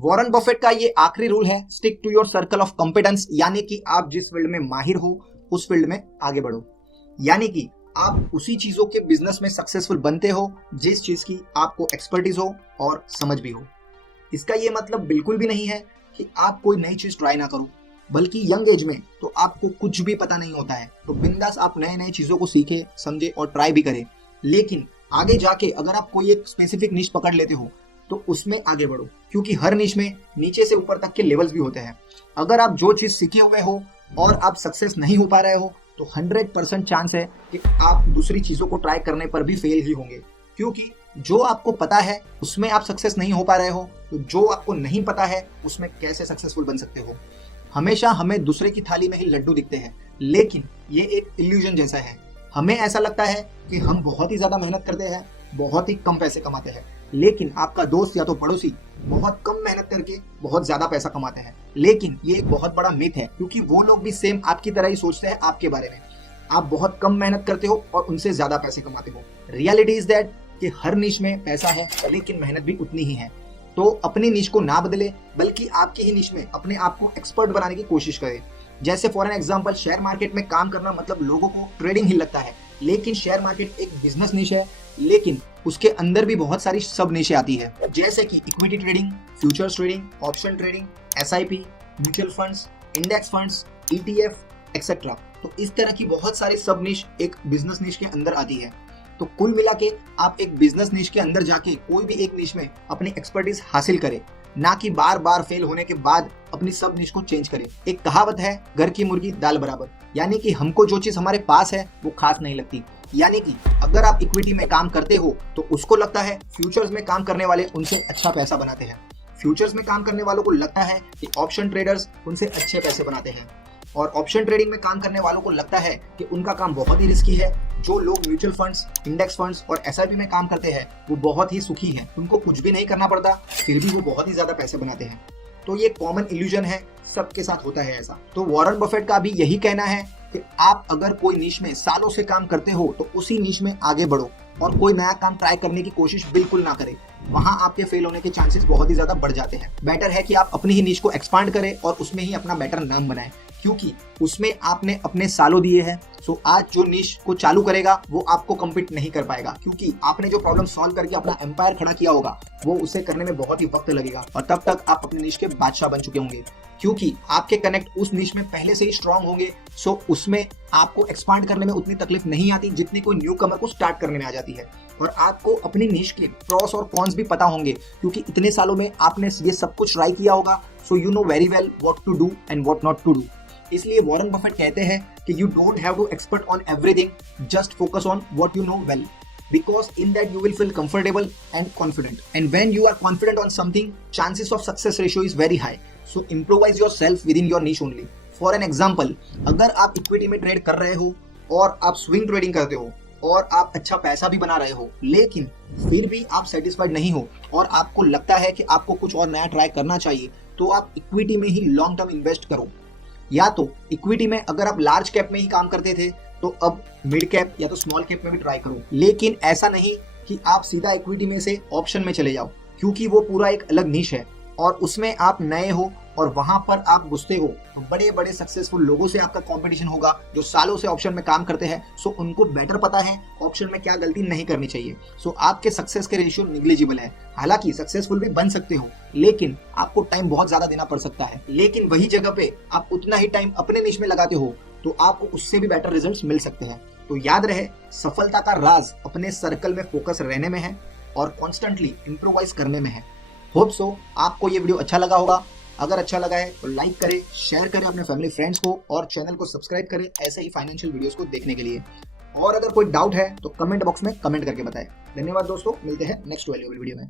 Warren Buffett का ये आखिरी रूल है, stick to your circle of competence, यानी कि आप जिस फील्ड में माहिर हो उस फील्ड में आगे बढ़ो। यानी कि आप उसी चीजों के बिजनेस में सक्सेसफुल बनते हो जिस चीज की आपको एक्सपर्टीज हो और समझ भी हो। इसका ये मतलब बिल्कुल भी नहीं है कि आप कोई नई चीज ट्राई ना करो, बल्कि यंग एज में तो आपको कुछ भी पता नहीं होता है, तो बिंदास आप नए नए चीजों को सीखे, समझे और ट्राई भी करें। लेकिन आगे जाके अगर आप कोई एक स्पेसिफिक निश पकड़ लेते हो तो उसमें आगे बढ़ो, क्योंकि हर निश में नीचे से ऊपर तक के लेवल्स भी होते हैं। अगर आप जो चीज सीखे हुए हो और आप सक्सेस नहीं हो पा रहे हो तो 100% चांस है कि आप दूसरी चीजों को ट्राई करने पर भी फेल ही होंगे, क्योंकि जो आपको पता है उसमें आप सक्सेस नहीं हो पा रहे हो, तो जो आपको नहीं पता है उसमें कैसे सक्सेसफुल बन सकते हो। हमेशा हमें दूसरे की थाली में ही लड्डू दिखते हैं, लेकिन ये एक इल्यूजन जैसा है। हमें ऐसा लगता है कि हम बहुत ही ज्यादा मेहनत करते हैं, बहुत ही कम पैसे कमाते हैं, लेकिन आपका दोस्त या तो पड़ोसी बहुत कम मेहनत करके बहुत ज्यादा पैसा कमाते हैं। लेकिन ये एक बहुत बड़ा मिथ है, क्योंकि वो लोग भी सेम आपकी तरह ही सोचते हैं आपके बारे में। आप बहुत कम मेहनत करते हो और उनसे ज्यादा पैसे कमाते हो। रियलिटी इज दैट कि हर निश में पैसा है, लेकिन मेहनत भी उतनी ही है। तो अपनी निश को ना बदले, बल्कि आपकी ही निश में अपने आप को एक्सपर्ट बनाने की कोशिश करें। जैसे for an example, share market में काम करना मतलब लोगों को ट्रेडिंग ही लगता है, लेकिन शेयर मार्केट एक बिजनेस निश है, लेकिन उसके अंदर भी बहुत सारी सब निशें आती है, जैसे कि equity trading, futures trading, option trading, SIP, mutual funds, index funds, ETF etcetera. तो इस तरह की बहुत सारी सब निश एक बिजनेस निश के अंदर आती है। तो कुल मिला के आप एक बिजनेस निश के अंदर जाके कोई भी एक निश में अपनी एक्सपर्टीज हासिल करें, ना कि बार बार फेल होने के बाद अपनी सब निश को चेंज करें। एक कहावत है, घर की मुर्गी दाल बराबर, यानी कि हमको जो चीज हमारे पास है वो खास नहीं लगती। यानी कि अगर आप इक्विटी में काम करते हो तो उसको लगता है फ्यूचर्स में काम करने वाले उनसे अच्छा पैसा बनाते हैं। फ्यूचर्स में काम करने वालों को लगता है कि ऑप्शन ट्रेडर्स उनसे अच्छे पैसे बनाते हैं, और ऑप्शन ट्रेडिंग में काम करने वालों को लगता है कि उनका काम बहुत ही रिस्की है। जो लोग म्यूचुअल फंड्स, इंडेक्स फंड्स और एसआईपी में काम करते हैं वो बहुत ही सुखी हैं, उनको कुछ भी नहीं करना पड़ता, फिर भी वो बहुत ही ज्यादा पैसे बनाते हैं। तो ये कॉमन इल्यूजन है, सबके साथ होता है ऐसा। तो वॉरेन बफेट का भी यही कहना है कि आप अगर कोई निश में सालों से काम करते हो तो उसी निश में आगे बढ़ो, और कोई नया काम ट्राई करने की कोशिश बिल्कुल ना करें। वहां आपके फेल होने के चांसेस बहुत ही ज्यादा बढ़ जाते हैं। बेटर है कि आप अपनी ही निश को एक्सपांड करें और उसमें ही अपना बेटर नाम बनाएं, क्योंकि उसमें आपने अपने सालों दिए हैं। सो आज जो निश को चालू करेगा वो आपको कम्पीट नहीं कर पाएगा, क्योंकि आपने जो प्रॉब्लम सॉल्व करके अपना एम्पायर खड़ा किया होगा वो उसे करने में बहुत ही वक्त लगेगा, और तब तक आप अपने निश के बादशाह बन चुके होंगे, क्योंकि आपके कनेक्ट उस निश में पहले से ही स्ट्रांग होंगे। सो उसमें आपको एक्सपांड करने में उतनी तकलीफ नहीं आती जितनी कोई न्यू कमर को स्टार्ट करने में आ जाती है। और आपको अपनी निश के प्रॉस और कॉन्स भी पता होंगे, क्योंकि इतने सालों में आपने ये सब कुछ ट्राई किया होगा। So you know very well what to do and what not to do. इसलिए वॉरेन बफेट कहते हैं कि you don't have to expert on everything, just focus on what you know well, because in that you will feel comfortable and confident, and when you are confident on something, chances of success ratio is very high. So improvise yourself within your niche only. For an example, अगर आप equity में trade कर रहे हो और आप swing trading करते हो और आप अच्छा पैसा भी बना रहे हो, लेकिन फिर भी आप सेटिस्फाइड नहीं हो और आपको लगता है कि आपको कुछ और नया ट्राई करना चाहिए, तो आप इक्विटी में ही लॉन्ग टर्म इन्वेस्ट करो। या तो इक्विटी में अगर आप लार्ज कैप में ही काम करते थे तो अब मिड कैप या तो स्मॉल कैप में भी ट्राई करो, लेकिन ऐसा नहीं कि आप सीधा इक्विटी में से ऑप्शन में चले जाओ, क्योंकि वो पूरा एक अलग निश है और उसमें आप नए हो और वहां पर आप घुसते हो तो बड़े बड़े सक्सेसफुल लोगों से आपका कंपटीशन होगा जो सालों से ऑप्शन में काम करते हैं। सो उनको बेटर पता है ऑप्शन में क्या गलती नहीं करनी चाहिए। सो आपके सक्सेस के रेशियो निग्लिजिबल है। हालांकि सक्सेसफुल भी बन सकते हो, लेकिन आपको टाइम बहुत ज्यादा देना पड़ सकता है, लेकिन वही जगह पे आप उतना ही टाइम अपने निश में लगाते हो तो आपको उससे भी बेटर रिजल्ट्स मिल सकते हैं। तो याद रहे, सफलता का राज अपने सर्कल में फोकस रहने में है और कॉन्स्टेंटली इम्प्रोवाइज करने में है। होप सो आपको ये वीडियो अच्छा लगा होगा। अगर अच्छा लगा है तो लाइक करें, शेयर करें अपने फैमिली फ्रेंड्स को, और चैनल को सब्सक्राइब करें ऐसे ही फाइनेंशियल वीडियोस को देखने के लिए। और अगर कोई डाउट है तो कमेंट बॉक्स में कमेंट करके बताएं। धन्यवाद दोस्तों, मिलते हैं नेक्स्ट वैल्यूएबल वीडियो में।